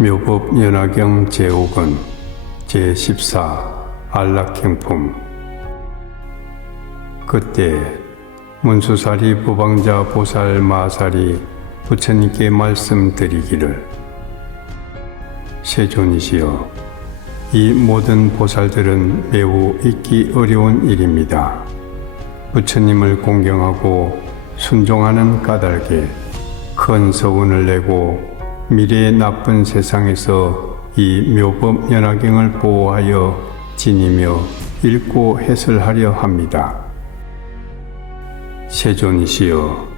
묘법 연화경 제5권 제14 안락행품. 그때 문수사리 부방자 보살 마살이 부처님께 말씀드리기를, 세존이시여, 이 모든 보살들은 매우 잊기 어려운 일입니다. 부처님을 공경하고 순종하는 까닭에 큰 서운을 내고 미래의 나쁜 세상에서 이 묘법 연화경을 보호하여 지니며 읽고 해설하려 합니다. 세존이시여,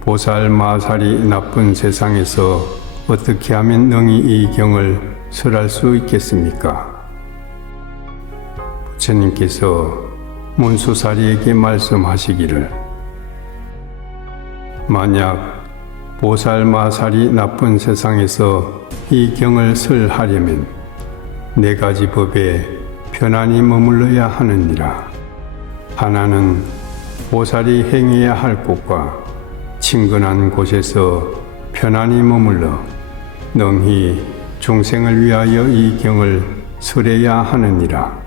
보살 마살이 나쁜 세상에서 어떻게 하면 능히 이 경을 설할 수 있겠습니까? 부처님께서 문수사리에게 말씀하시기를, 만약 보살 마살이 나쁜 세상에서 이 경을 설하려면 네 가지 법에 편안히 머물러야 하느니라. 하나는 보살이 행해야 할 곳과 친근한 곳에서 편안히 머물러 능히 중생을 위하여 이 경을 설해야 하느니라.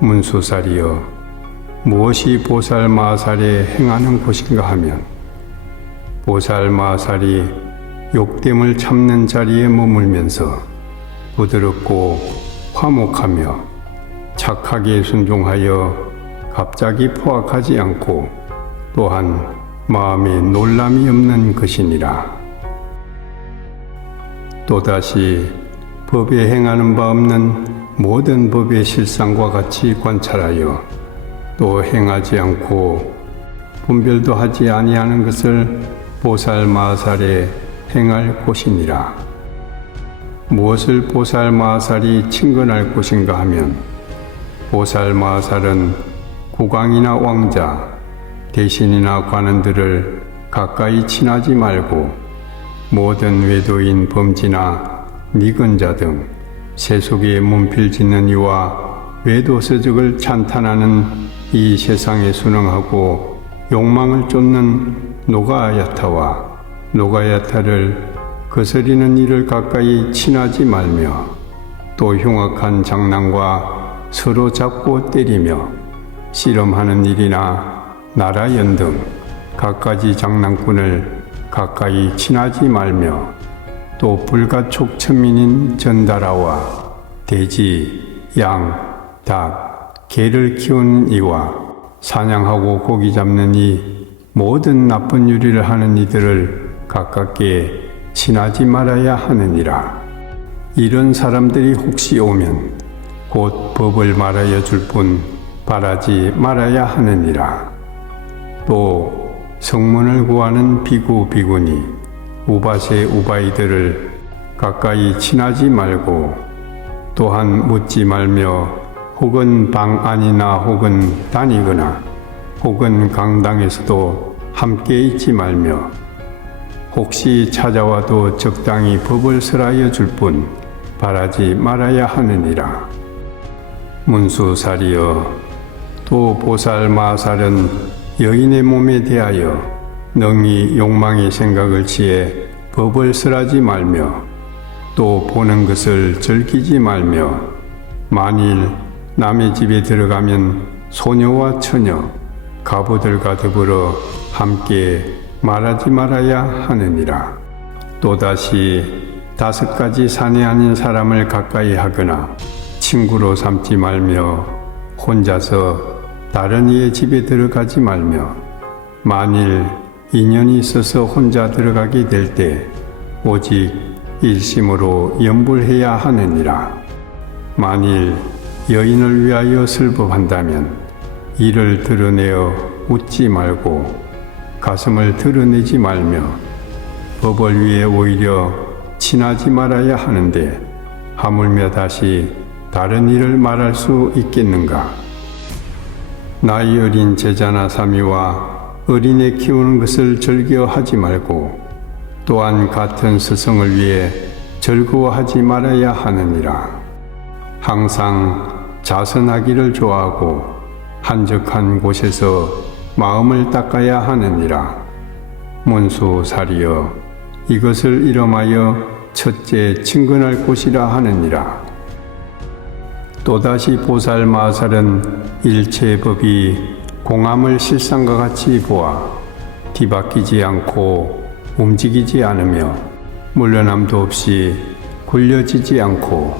문수사리여, 무엇이 보살 마살에 행하는 곳인가 하면, 보살 마살이 욕됨을 참는 자리에 머물면서 부드럽고 화목하며 착하게 순종하여 갑자기 포악하지 않고 또한 마음에 놀람이 없는 것이니라. 또다시 법에 행하는 바 없는 모든 법의 실상과 같이 관찰하여 또 행하지 않고 분별도 하지 아니하는 것을 보살 마살에 행할 곳이니라. 무엇을 보살 마살이 친근할 곳인가 하면, 보살 마살은 국왕이나 왕자, 대신이나 관원들을 가까이 친하지 말고 모든 외도인 범지나 니근자 등 세속에 문필짓는 이와 외도서적을 찬탄하는 이 세상에 순응하고 욕망을 쫓는 노가야타와 노가야타를 거스리는 이를 가까이 친하지 말며, 또 흉악한 장난과 서로 잡고 때리며 씨름하는 일이나 나라연 등 갖가지 장난꾼을 가까이 친하지 말며, 또 불가촉 천민인 전다라와 돼지, 양, 닭, 개를 키우는 이와 사냥하고 고기 잡는 이 모든 나쁜 유리를 하는 이들을 가깝게 친하지 말아야 하느니라. 이런 사람들이 혹시 오면 곧 법을 말하여 줄 뿐 바라지 말아야 하느니라. 또 성문을 구하는 비구 비구니 우바세 우바이들을 가까이 친하지 말고, 또한 묻지 말며 혹은 방 안이나 혹은 다니거나 혹은 강당에서도 함께 있지 말며, 혹시 찾아와도 적당히 법을 설하여 줄 뿐 바라지 말아야 하느니라. 문수사리여, 또 보살 마살은 여인의 몸에 대하여 능히 욕망의 생각을 취해 법을 설하지 말며, 또 보는 것을 즐기지 말며, 만일 남의 집에 들어가면 소녀와 처녀, 가부들과 더불어 함께 말하지 말아야 하느니라. 또다시 5가지 사내 아닌 사람을 가까이 하거나 친구로 삼지 말며, 혼자서 다른 이의 집에 들어가지 말며, 만일 인연이 있어서 혼자 들어가게 될 때 오직 일심으로 염불해야 하느니라. 만일 여인을 위하여 설법한다면 이를 드러내어 웃지 말고 가슴을 드러내지 말며, 법을 위해 오히려 친하지 말아야 하는데 하물며 다시 다른 일을 말할 수 있겠는가? 나이 어린 제자나 사미와 어린애 키우는 것을 즐겨하지 말고, 또한 같은 스승을 위해 즐거워하지 말아야 하느니라. 항상 자선하기를 좋아하고 한적한 곳에서 마음을 닦아야 하느니라. 문수사리여, 이것을 이름하여 첫째 친근할 곳이라 하느니라. 또다시 보살마살은 일체 법이 공함을 실상과 같이 보아 뒤바뀌지 않고 움직이지 않으며 물러남도 없이 굴려지지 않고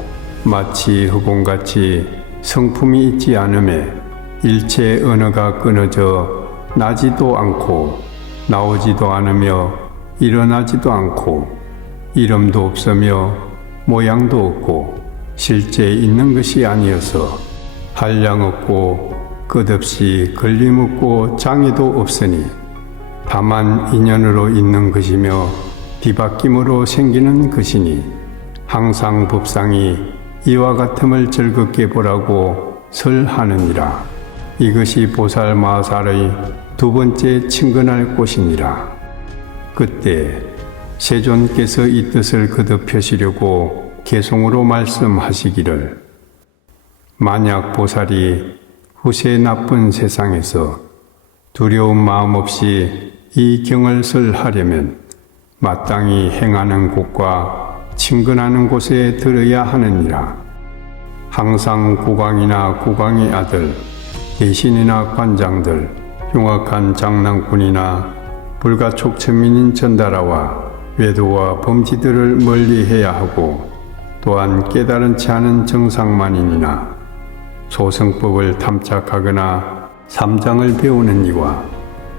마치 흑공같이 성품이 있지 않음에 일체 언어가 끊어져 나지도 않고 나오지도 않으며 일어나지도 않고 이름도 없으며 모양도 없고 실제 있는 것이 아니어서 한량 없고 끝없이 걸림 없고 장애도 없으니 다만 인연으로 있는 것이며 뒤바뀜으로 생기는 것이니 항상 법상이 이와 같음을 즐겁게 보라고 설하느니라. 이것이 보살마살의 두 번째 친근할 곳이니라. 그때 세존께서 이 뜻을 거듭 펴시려고 개송으로 말씀하시기를, 만약 보살이 후세 나쁜 세상에서 두려운 마음 없이 이 경을 설하려면 마땅히 행하는 곳과 친근하는 곳에 들어야 하느니라. 항상 국왕이나 국왕의 아들, 대신이나 관장들, 흉악한 장난꾼이나 불가촉천민인 전다라와 외도와 범지들을 멀리해야 하고, 또한 깨달은치 않은 정상만인이나 소승법을 탐착하거나 삼장을 배우는 이와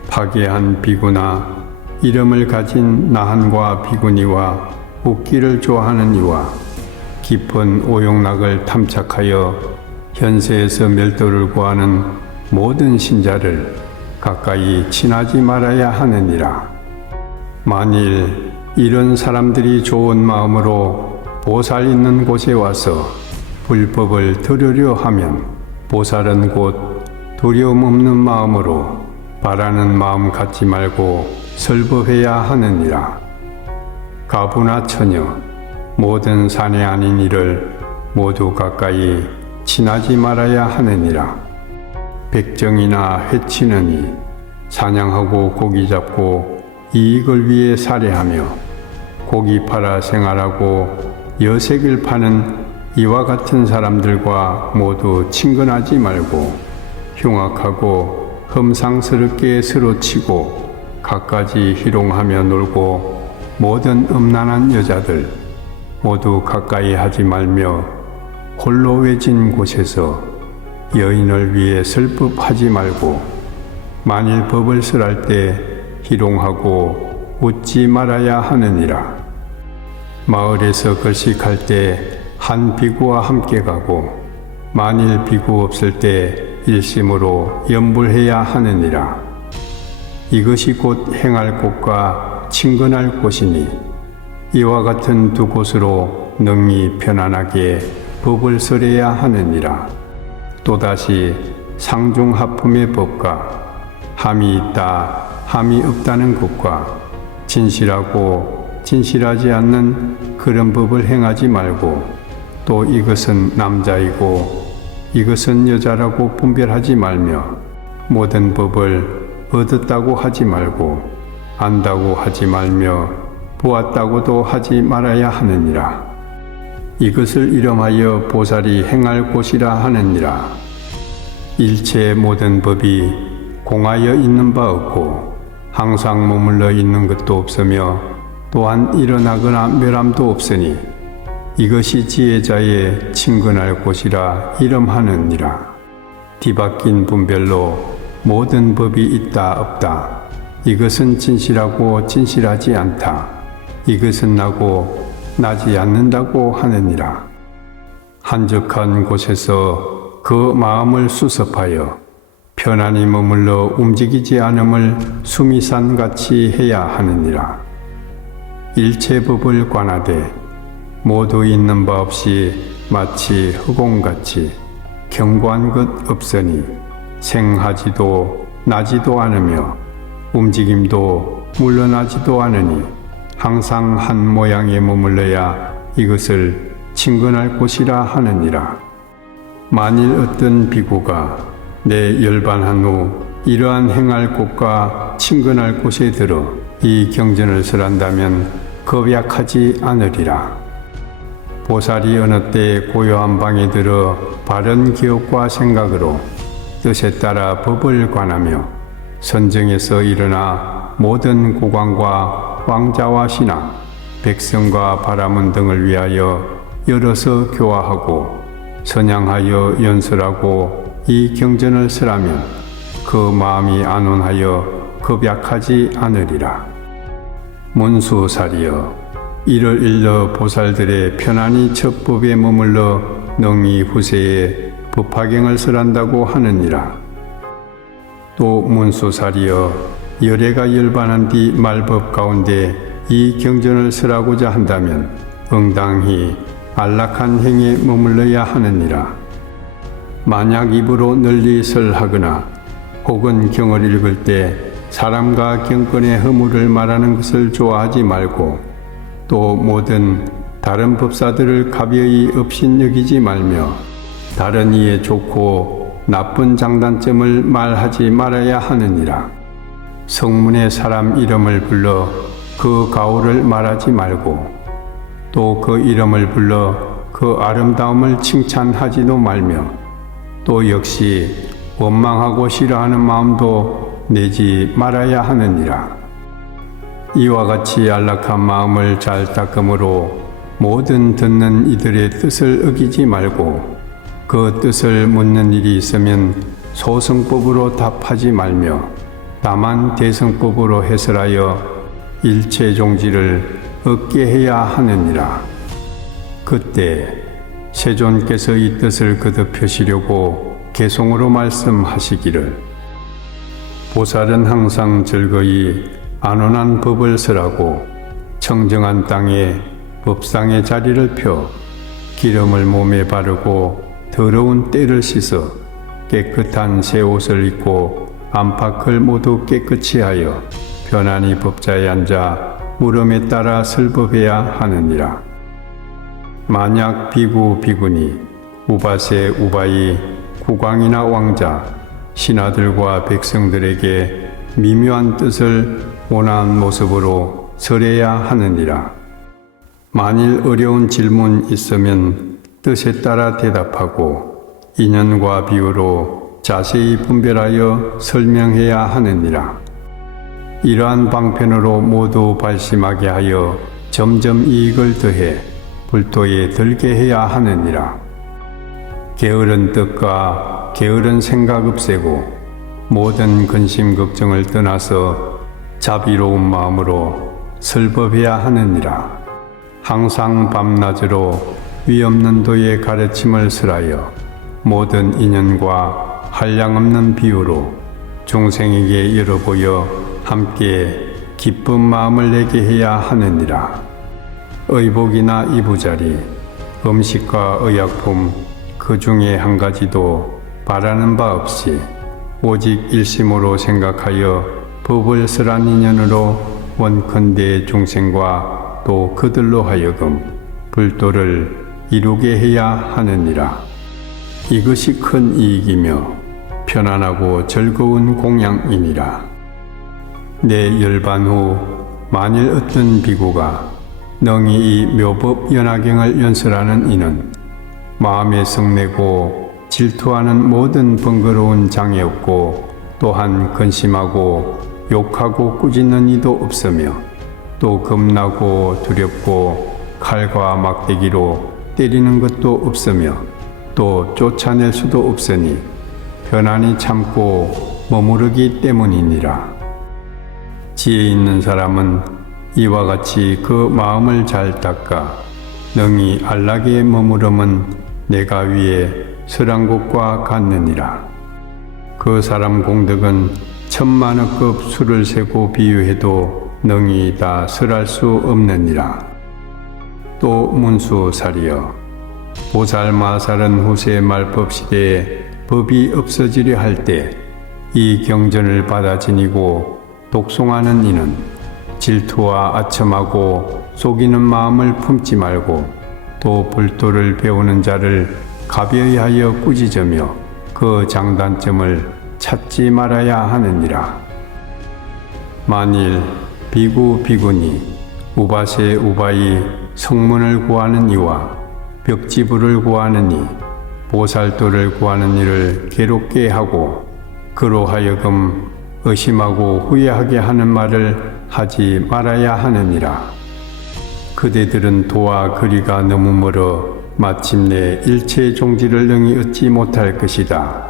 파괴한 비구나 이름을 가진 나한과 비구니와 웃기를 좋아하는 이와 깊은 오용락을 탐착하여 현세에서 멸도를 구하는 모든 신자를 가까이 친하지 말아야 하느니라. 만일 이런 사람들이 좋은 마음으로 보살 있는 곳에 와서 불법을 들으려 하면 보살은 곧 두려움 없는 마음으로 바라는 마음 갖지 말고 설법해야 하느니라. 가부나 처녀, 모든 사내 아닌 이를 모두 가까이 친하지 말아야 하느니라. 백정이나 회치는 이, 사냥하고 고기 잡고 이익을 위해 살해하며 고기 팔아 생활하고 여색을 파는 이와 같은 사람들과 모두 친근하지 말고 흉악하고 험상스럽게 서로 치고 갖가지 희롱하며 놀고 모든 음란한 여자들 모두 가까이 하지 말며 홀로 외진 곳에서 여인을 위해 설법하지 말고 만일 법을 설할 때 희롱하고 웃지 말아야 하느니라. 마을에서 걸식할 때 한 비구와 함께 가고 만일 비구 없을 때 일심으로 염불해야 하느니라. 이것이 곧 행할 곳과 친근할 곳이니 이와 같은 두 곳으로 능히 편안하게 법을 설해야 하느니라. 또다시 상중하품의 법과 함이 있다 함이 없다는 것과 진실하고 진실하지 않는 그런 법을 행하지 말고 또 이것은 남자이고 이것은 여자라고 분별하지 말며 모든 법을 얻었다고 하지 말고 안다고 하지 말며 보았다고도 하지 말아야 하느니라. 이것을 이름하여 보살이 행할 곳이라 하느니라. 일체의 모든 법이 공하여 있는 바 없고 항상 머물러 있는 것도 없으며 또한 일어나거나 멸함도 없으니 이것이 지혜자의 친근할 곳이라 이름하느니라. 뒤바뀐 분별로 모든 법이 있다 없다. 이것은 진실하고 진실하지 않다. 이것은 나고 나지 않는다고 하느니라. 한적한 곳에서 그 마음을 수습하여 편안히 머물러 움직이지 않음을 수미산같이 해야 하느니라. 일체법을 관하되 모두 있는 바 없이 마치 흑공같이 경고한 것 없으니 생하지도 나지도 않으며 움직임도 물러나지도 않으니 항상 한 모양에 머물러야 이것을 친근할 곳이라 하느니라. 만일 어떤 비구가 내 열반한 후 이러한 행할 곳과 친근할 곳에 들어 이 경전을 설한다면 겁약하지 않으리라. 보살이 어느 때 고요한 방에 들어 바른 기억과 생각으로 뜻에 따라 법을 관하며 선정에서 일어나 모든 국왕과 왕자와 신하, 백성과 바라문 등을 위하여 열어서 교화하고 선양하여 연설하고 이 경전을 쓰라면 그 마음이 안온하여 겁약하지 않으리라. 문수살이여, 이를 일러 보살들의 편안히 첩법에 머물러 능히 후세에 법화경을 설한다고 하느니라. 또 문수살이여, 열애가 열반한 뒤 말법 가운데 이 경전을 설하고자 한다면 응당히 안락한 행에 머물러야 하느니라. 만약 입으로 널리 설하거나 혹은 경을 읽을 때 사람과 경건의 허물을 말하는 것을 좋아하지 말고 또 모든 다른 법사들을 가벼이 업신여기지 말며 다른 이의 좋고 나쁜 장단점을 말하지 말아야 하느니라. 성문의 사람 이름을 불러 그 가오를 말하지 말고 또 그 이름을 불러 그 아름다움을 칭찬하지도 말며 또 역시 원망하고 싫어하는 마음도 내지 말아야 하느니라. 이와 같이 안락한 마음을 잘 닦음으로 모든 듣는 이들의 뜻을 어기지 말고 그 뜻을 묻는 일이 있으면 소승법으로 답하지 말며 다만 대승법으로 해설하여 일체종지를 얻게 해야 하느니라. 그때 세존께서 이 뜻을 거듭하시려고 개송으로 말씀하시기를, 보살은 항상 즐거이 안온한 법을 설하고 청정한 땅에 법상의 자리를 펴 기름을 몸에 바르고 더러운 때를 씻어 깨끗한 새 옷을 입고 안팎을 모두 깨끗이 하여 편안히 법자에 앉아 물음에 따라 설법해야 하느니라. 만약 비구 비구니 우바세 우바이 국왕이나 왕자 신하들과 백성들에게 미묘한 뜻을 원하는 모습으로 설해야 하느니라. 만일 어려운 질문 있으면 뜻에 따라 대답하고 인연과 비유로 자세히 분별하여 설명해야 하느니라. 이러한 방편으로 모두 발심하게 하여 점점 이익을 더해 불도에 들게 해야 하느니라. 게으른 뜻과 게으른 생각 없애고 모든 근심 걱정을 떠나서 자비로운 마음으로 설법해야 하느니라. 항상 밤낮으로 위없는 도의 가르침을 설하여 모든 인연과 한량없는 비유로 중생에게 열어보여 함께 기쁜 마음을 내게 해야 하느니라. 의복이나 이부자리, 음식과 의약품 그 중에 한 가지도 바라는 바 없이 오직 일심으로 생각하여 법을 설한 인연으로 원컨대 중생과 또 그들로 하여금 불도를 이루게 해야 하느니라. 이것이 큰 이익이며 편안하고 즐거운 공양이니라. 내 열반 후 만일 어떤 비구가 능히 이 묘법 연화경을 연설하는 이는 마음에 성내고 질투하는 모든 번거로운 장애 없고 또한 근심하고 욕하고 꾸짖는 이도 없으며 또 겁나고 두렵고 칼과 막대기로 때리는 것도 없으며 또 쫓아낼 수도 없으니 편안히 참고 머무르기 때문이니라. 지혜 있는 사람은 이와 같이 그 마음을 잘 닦아 능히 안락에 머무름은 내가 위에 설한 곳과 같느니라. 그 사람 공덕은 천만억급 수를 세고 비유해도 능히 다 설할 수 없느니라. 또 문수살이여, 보살 마살은 후세 말법 시대에 법이 없어지려 할 때 이 경전을 받아 지니고 독송하는 이는 질투와 아첨하고 속이는 마음을 품지 말고 또 불도를 배우는 자를 가벼이 하여 꾸짖으며 그 장단점을 찾지 말아야 하느니라. 만일 비구 비구니 우바세 우바이 성문을 구하는 이와 벽지부를 구하는 이, 보살도를 구하는 이를 괴롭게 하고 그로 하여금 의심하고 후회하게 하는 말을 하지 말아야 하느니라. 그대들은 도와 거리가 너무 멀어 마침내 일체의 종지를 능히 얻지 못할 것이다.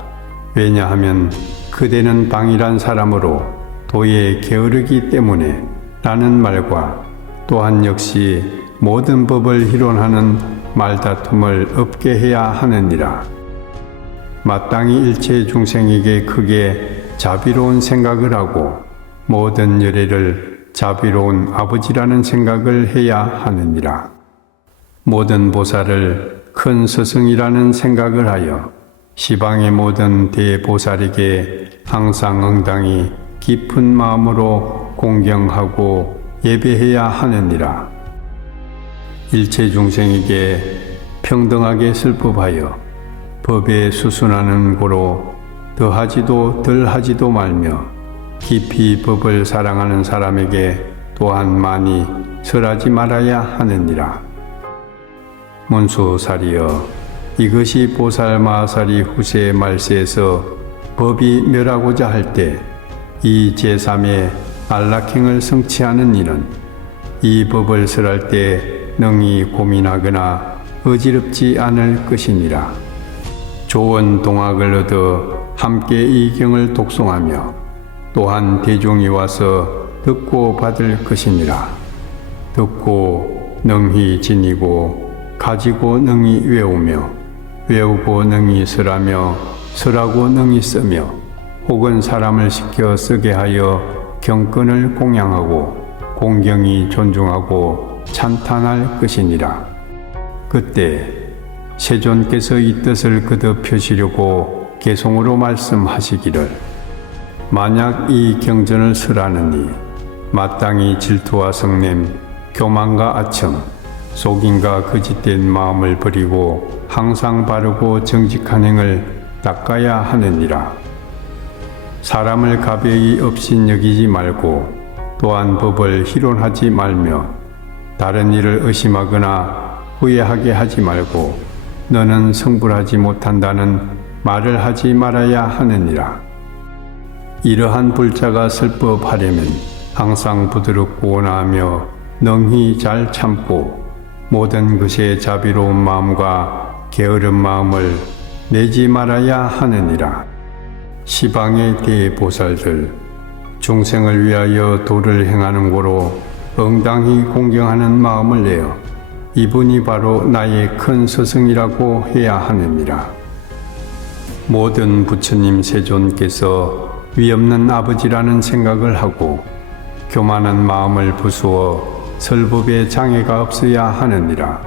왜냐하면 그대는 방일한 사람으로 도에 게으르기 때문에 라는 말과 또한 역시 모든 법을 희론하는 말다툼을 없게 해야 하느니라. 마땅히 일체 중생에게 크게 자비로운 생각을 하고 모든 열애를 자비로운 아버지라는 생각을 해야 하느니라. 모든 보살을 큰 스승이라는 생각을 하여 시방의 모든 대보살에게 항상 응당히 깊은 마음으로 공경하고 예배해야 하느니라. 일체 중생에게 평등하게 슬법하여 법에 수순하는 고로 더하지도 덜하지도 말며 깊이 법을 사랑하는 사람에게 또한 많이 설하지 말아야 하느니라. 문수사리여, 이것이 보살 마하사리 후세의 말세에서 법이 멸하고자 할 때 이 제3의 안락행을 성취하는 이는 이 법을 설할 때 능히 고민하거나 어지럽지 않을 것이니라. 좋은 동학을 얻어 함께 이 경을 독송하며 또한 대중이 와서 듣고 받을 것이니라. 듣고 능히 지니고 가지고 능히 외우며 외우고 능히 설하며 설하고 능히 쓰며 혹은 사람을 시켜 쓰게 하여 경건을 공양하고 공경이 존중하고 찬탄할 것이니라. 그때 세존께서 이 뜻을 거듭 펴시려고 개송으로 말씀하시기를, 만약 이 경전을 설하느니 마땅히 질투와 성냄, 교만과 아첨, 속임과 거짓된 마음을 버리고 항상 바르고 정직한 행을 닦아야 하느니라. 사람을 가벼이 업신여기지 말고 또한 법을 희론하지 말며 다른 일을 의심하거나 후회하게 하지 말고 너는 성불하지 못한다는 말을 하지 말아야 하느니라. 이러한 불자가 설법하려면 항상 부드럽고 온화하며 능히 잘 참고 모든 것에 자비로운 마음과 게으른 마음을 내지 말아야 하느니라. 시방의 대보살들, 중생을 위하여 도를 행하는 고로 응당히 공경하는 마음을 내어 이분이 바로 나의 큰 스승이라고 해야 하느니라. 모든 부처님 세존께서 위없는 아버지라는 생각을 하고 교만한 마음을 부수어 설법에 장애가 없어야 하느니라.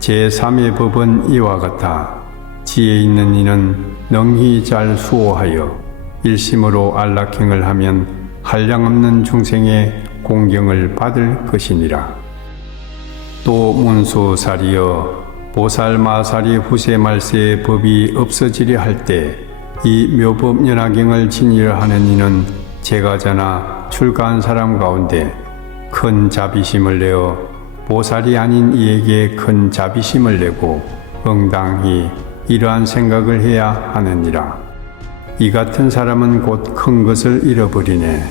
제3의 법은 이와 같아 지혜 있는 이는 능히 잘 수호하여 일심으로 안락행을 하면 한량없는 중생의 공경을 받을 것이니라. 또 문수사리여, 보살마사리 후세 말세의 법이 없어지려 할 때 이 묘법연화경을 지니려 하는 이는 제가자나 출가한 사람 가운데 큰 자비심을 내어 보살이 아닌 이에게 큰 자비심을 내고 응당히 이러한 생각을 해야 하느니라. 이 같은 사람은 곧 큰 것을 잃어버리네.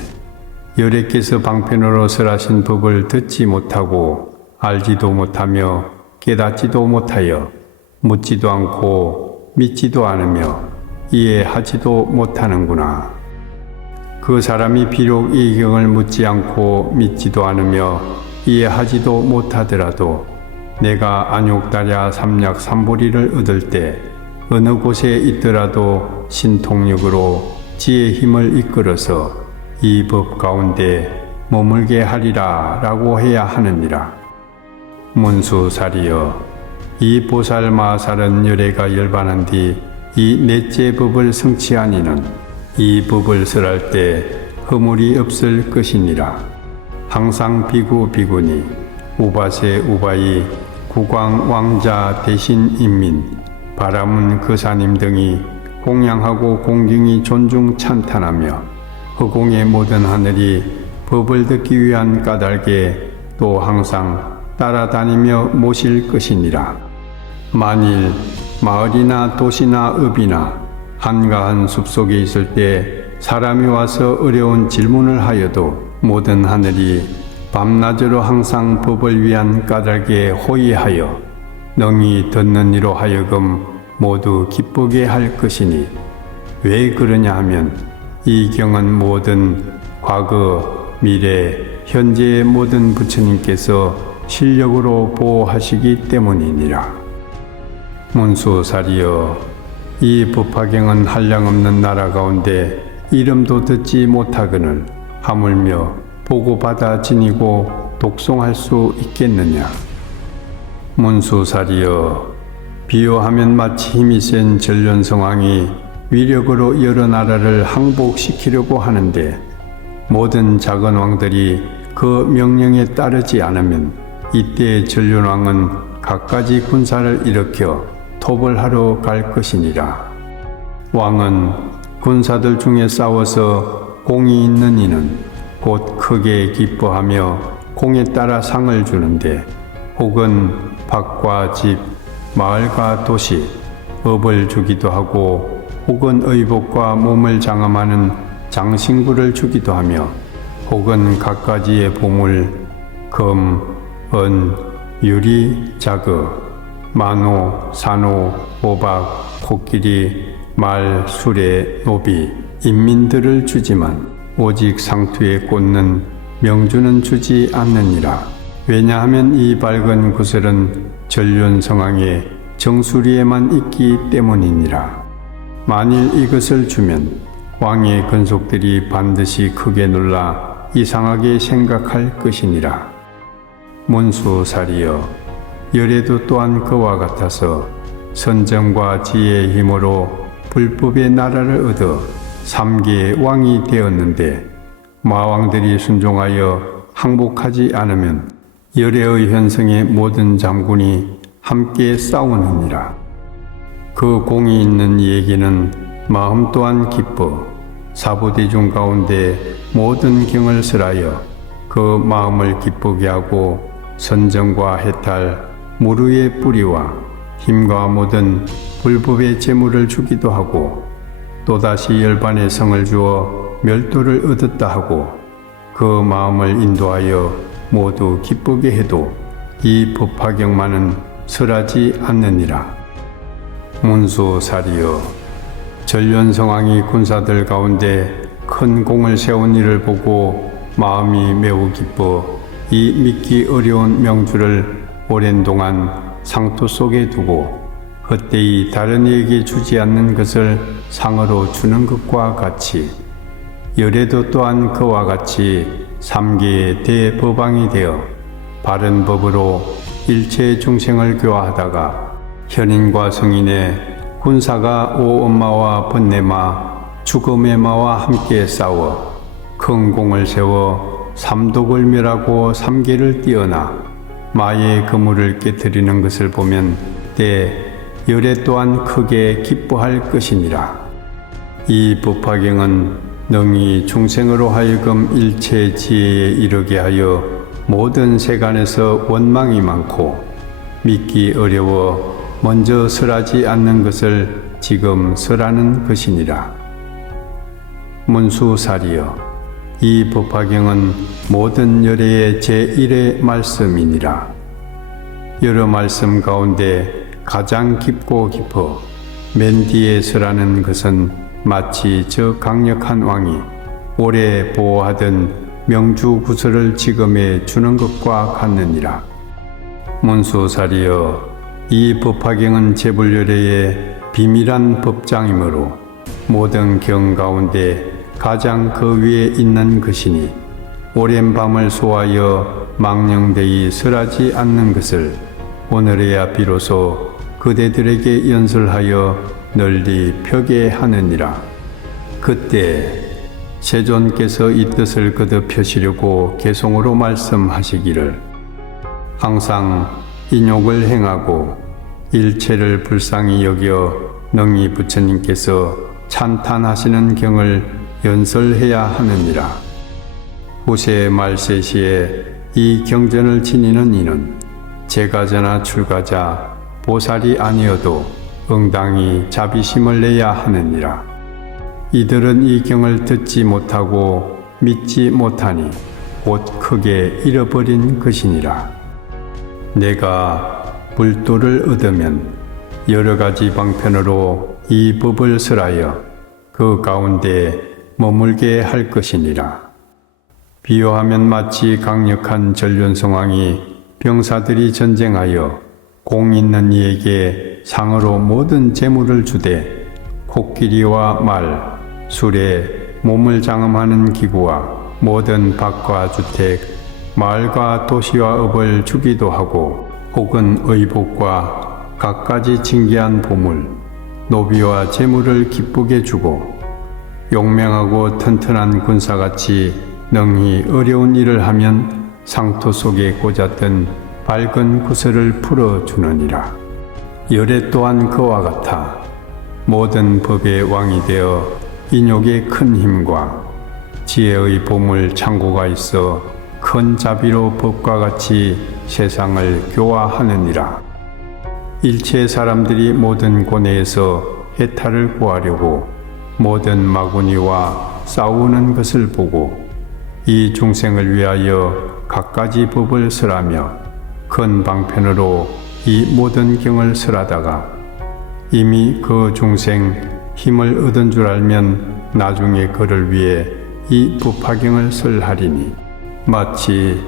열애께서 방편으로 설하신 법을 듣지 못하고 알지도 못하며 깨닫지도 못하여 묻지도 않고 믿지도 않으며 이해하지도 못하는구나. 그 사람이 비록 이 경을 묻지 않고 믿지도 않으며 이해하지도 못하더라도 내가 안욕다랴 삼약 삼보리를 얻을 때 어느 곳에 있더라도 신통력으로 지혜의 힘을 이끌어서 이 법 가운데 머물게 하리라 라고 해야 하느니라. 문수사리여, 이 보살마살은 열애가 열반한 뒤 이 넷째 법을 성취하니는 이 법을 설할 때 허물이 없을 것이니라. 항상 비구 비구니 우바세 우바이 국왕 왕자 대신 인민 바라문 거사님 등이 공양하고 공경이 존중 찬탄하며 허공의 모든 하늘이 법을 듣기 위한 까닭에 또 항상 따라다니며 모실 것이니라. 만일 마을이나 도시나 읍이나 한가한 숲속에 있을 때 사람이 와서 어려운 질문을 하여도 모든 하늘이 밤낮으로 항상 법을 위한 까닭에 호의하여 능히 듣는 이로 하여금 모두 기쁘게 할 것이니 왜 그러냐 하면 이 경은 모든 과거, 미래, 현재의 모든 부처님께서 실력으로 보호하시기 때문이니라. 문수사리여, 이 법화경은 한량없는 나라 가운데 이름도 듣지 못하거늘 하물며 보고 받아 지니고 독송할 수 있겠느냐. 문수사리여, 비유하면 마치 힘이 센 전련성왕이 위력으로 여러 나라를 항복시키려고 하는데 모든 작은 왕들이 그 명령에 따르지 않으면 이때 전련왕은 갖가지 군사를 일으켜 토벌하러 갈 것이니라. 왕은 군사들 중에 싸워서 공이 있는 이는 곧 크게 기뻐하며 공에 따라 상을 주는데 혹은 밭과 집, 마을과 도시, 업을 주기도 하고 혹은 의복과 몸을 장엄하는 장신구를 주기도 하며 혹은 갖가지의 보물, 금, 은, 유리, 자그, 만호, 산호, 호박, 코끼리, 말, 수레, 노비, 인민들을 주지만 오직 상투에 꽂는 명주는 주지 않느니라. 왜냐하면 이 밝은 구슬은 전륜성왕의 정수리에만 있기 때문이니라. 만일 이것을 주면 왕의 근속들이 반드시 크게 놀라 이상하게 생각할 것이니라. 문수사리여, 열애도 또한 그와 같아서 선정과 지혜의 힘으로 불법의 나라를 얻어 3개의 왕이 되었는데 마왕들이 순종하여 항복하지 않으면 열애의 현성의 모든 장군이 함께 싸우느니라. 그 공이 있는 이에게는 마음 또한 기뻐 사부대중 가운데 모든 경을 설하여 그 마음을 기쁘게 하고 선정과 해탈, 무르의 뿌리와 힘과 모든 불법의 재물을 주기도 하고 또다시 열반의 성을 주어 멸도를 얻었다 하고 그 마음을 인도하여 모두 기쁘게 해도 이 법화경만은 설하지 않느니라. 문수사리여, 전련성왕이 군사들 가운데 큰 공을 세운 일을 보고 마음이 매우 기뻐 이 믿기 어려운 명주를 오랜 동안 상투 속에 두고 헛되이 다른 이에게 주지 않는 것을 상으로 주는 것과 같이 열애도 또한 그와 같이 3개의 대법왕이 되어 바른 법으로 일체 중생을 교화하다가 현인과 성인의 군사가 오엄마와 번뇌마, 죽음의 마와 함께 싸워 큰 공을 세워 삼독을 멸하고 3계를 띄어나 마의 그물을 깨뜨리는 것을 보면 때 열애 또한 크게 기뻐할 것이니라. 이 법화경은 능히 중생으로 하여금 일체 지혜에 이르게 하여 모든 세간에서 원망이 많고 믿기 어려워 먼저 설하지 않는 것을 지금 설하는 것이니라. 문수사리여, 이 법화경은 모든 열애의 제1의 말씀이니라. 여러 말씀 가운데 가장 깊고 깊어 맨 뒤에 설하는 것은 마치 저 강력한 왕이 오래 보호하던 명주 구슬을 지금에 주는 것과 같느니라. 문수사리여, 이 법화경은 제불열애의 비밀한 법장이므로 모든 경 가운데 가장 그 위에 있는 것이니 오랜 밤을 소하여 망령되이 설하지 않는 것을 오늘에야 비로소 그대들에게 연설하여 널리 펴게 하느니라. 그때 세존께서 이 뜻을 거듭 펴시려고 개송으로 말씀하시기를 항상 인욕을 행하고 일체를 불쌍히 여겨 능히 부처님께서 찬탄하시는 경을 연설해야 하느니라. 후세 말세시에 이 경전을 지니는 이는 제가자나 출가자, 보살이 아니어도 응당히 자비심을 내야 하느니라. 이들은 이 경을 듣지 못하고 믿지 못하니 곧 크게 잃어버린 것이니라. 내가 불도를 얻으면 여러 가지 방편으로 이 법을 설하여 그 가운데 머물게 할 것이니라. 비유하면 마치 강력한 전륜성왕이 병사들이 전쟁하여 공 있는 이에게 상으로 모든 재물을 주되 코끼리와 말, 술에 몸을 장엄하는 기구와 모든 밭과 주택, 마을과 도시와 업을 주기도 하고 혹은 의복과 갖가지 진귀한 보물, 노비와 재물을 기쁘게 주고 용맹하고 튼튼한 군사같이 능히 어려운 일을 하면 상토 속에 꽂았던 밝은 구슬을 풀어주느니라. 열애 또한 그와 같아 모든 법의 왕이 되어 인욕의 큰 힘과 지혜의 보물 창고가 있어 큰 자비로 법과 같이 세상을 교화하느니라. 일체 사람들이 모든 고뇌에서 해탈을 구하려고 모든 마구니와 싸우는 것을 보고 이 중생을 위하여 갖가지 법을 설하며 큰 방편으로 이 모든 경을 설하다가 이미 그 중생 힘을 얻은 줄 알면 나중에 그를 위해 이 법화경을 설하리니 마치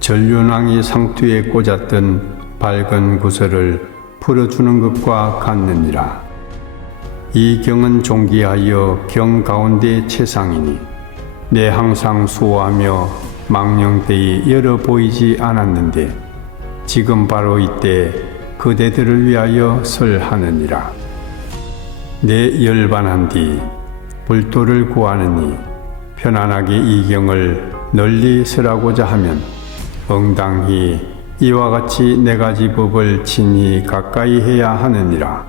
전륜왕이 상투에 꽂았던 밝은 구슬을 풀어주는 것과 같느니라. 이 경은 존귀하여 경 가운데 최상이니 내 항상 수호하며 망령되이 열어 보이지 않았는데 지금 바로 이때 그대들을 위하여 설하느니라. 내 열반한 뒤 불도를 구하느니 편안하게 이 경을 널리 설하고자 하면 응당히 이와 같이 네 가지 법을 친히 가까이 해야 하느니라.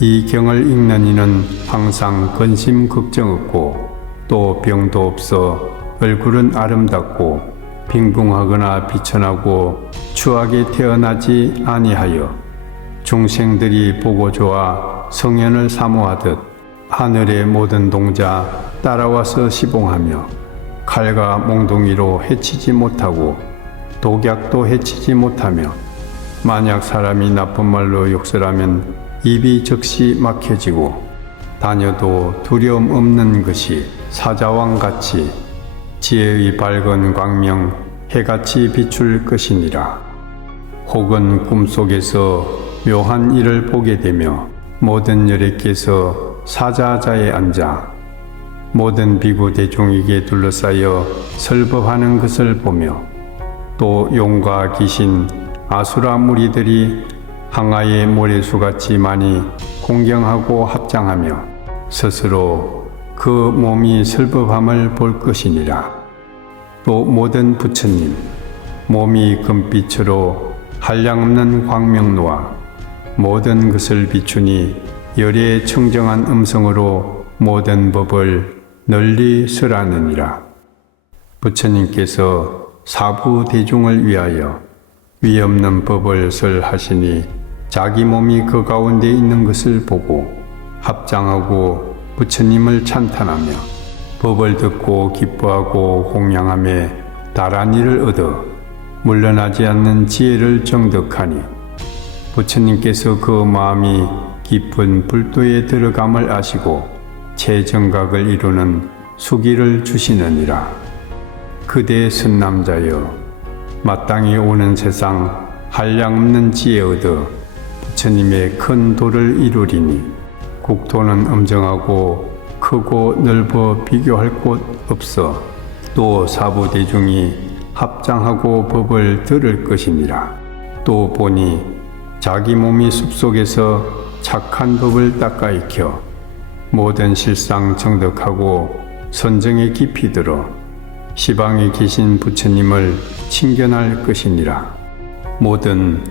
이 경을 읽는 이는 항상 근심 걱정 없고 또 병도 없어 얼굴은 아름답고 빈궁하거나 비천하고 추하게 태어나지 아니하여 중생들이 보고 좋아 성현을 사모하듯 하늘의 모든 동자 따라와서 시봉하며 칼과 몽둥이로 해치지 못하고 독약도 해치지 못하며 만약 사람이 나쁜 말로 욕설하면 입이 즉시 막혀지고 다녀도 두려움 없는 것이 사자왕같이 지혜의 밝은 광명 해같이 비출 것이니라. 혹은 꿈속에서 묘한 일을 보게 되며 모든 열애께서 사자자에 앉아 모든 비구 대중에게 둘러싸여 설법하는 것을 보며 또 용과 귀신 아수라 무리들이 항아의 모래수같이 많이 공경하고 합장하며 스스로 그 몸이 설법함을 볼 것이니라. 또 모든 부처님 몸이 금빛으로 한량없는 광명로와 모든 것을 비추니 열의 청정한 음성으로 모든 법을 널리 설하느니라. 부처님께서 사부 대중을 위하여 위없는 법을 설하시니 자기 몸이 그 가운데 있는 것을 보고 합장하고 부처님을 찬탄하며 법을 듣고 기뻐하고 공양하며 다란 일을 얻어 물러나지 않는 지혜를 정득하니 부처님께서 그 마음이 깊은 불도에 들어감을 아시고 최정각을 이루는 수기를 주시느니라. 그대 선남자여 마땅히 오는 세상 한량없는 지혜 얻어 부처님의 큰 도를 이루리니 국토는 엄정하고 크고 넓어 비교할 곳 없어 또 사부대중이 합장하고 법을 들을 것이니라. 또 보니 자기 몸이 숲속에서 착한 법을 닦아 익혀 모든 실상 정득하고 선정에 깊이 들어 시방에 계신 부처님을 친견할 것이니라. 모든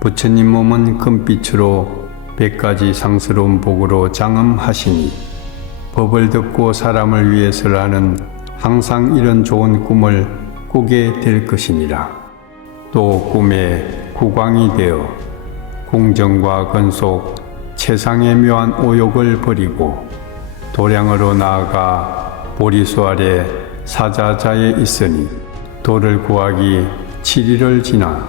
부처님 몸은 금빛으로 100가지 상스러운 복으로 장엄하시니 법을 듣고 사람을 위해서라는 항상 이런 좋은 꿈을 꾸게 될 것이니라. 또 꿈에 국왕이 되어 궁정과 건속 세상의 묘한 오욕을 버리고 도량으로 나아가 보리수 아래 사자자에 있으니 도를 구하기 7일을 지나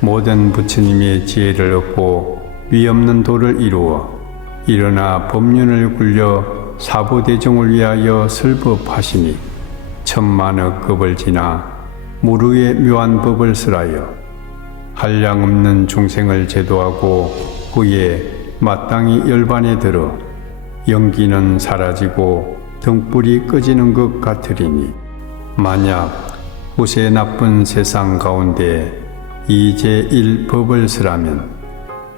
모든 부처님의 지혜를 얻고 위없는 도를 이루어 일어나 법륜을 굴려 사부대종을 위하여 설법하시니 천만억 급을 지나 무르의 묘한 법을 설하여 한량없는 중생을 제도하고 후에 마땅히 열반에 들어 연기는 사라지고 등불이 꺼지는 것 같으리니 만약 후세 나쁜 세상 가운데 이 제1법을 설하면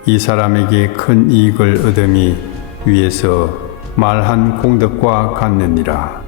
이 사람에게 큰 이익을 얻음이 위에서 말한 공덕과 같느니라.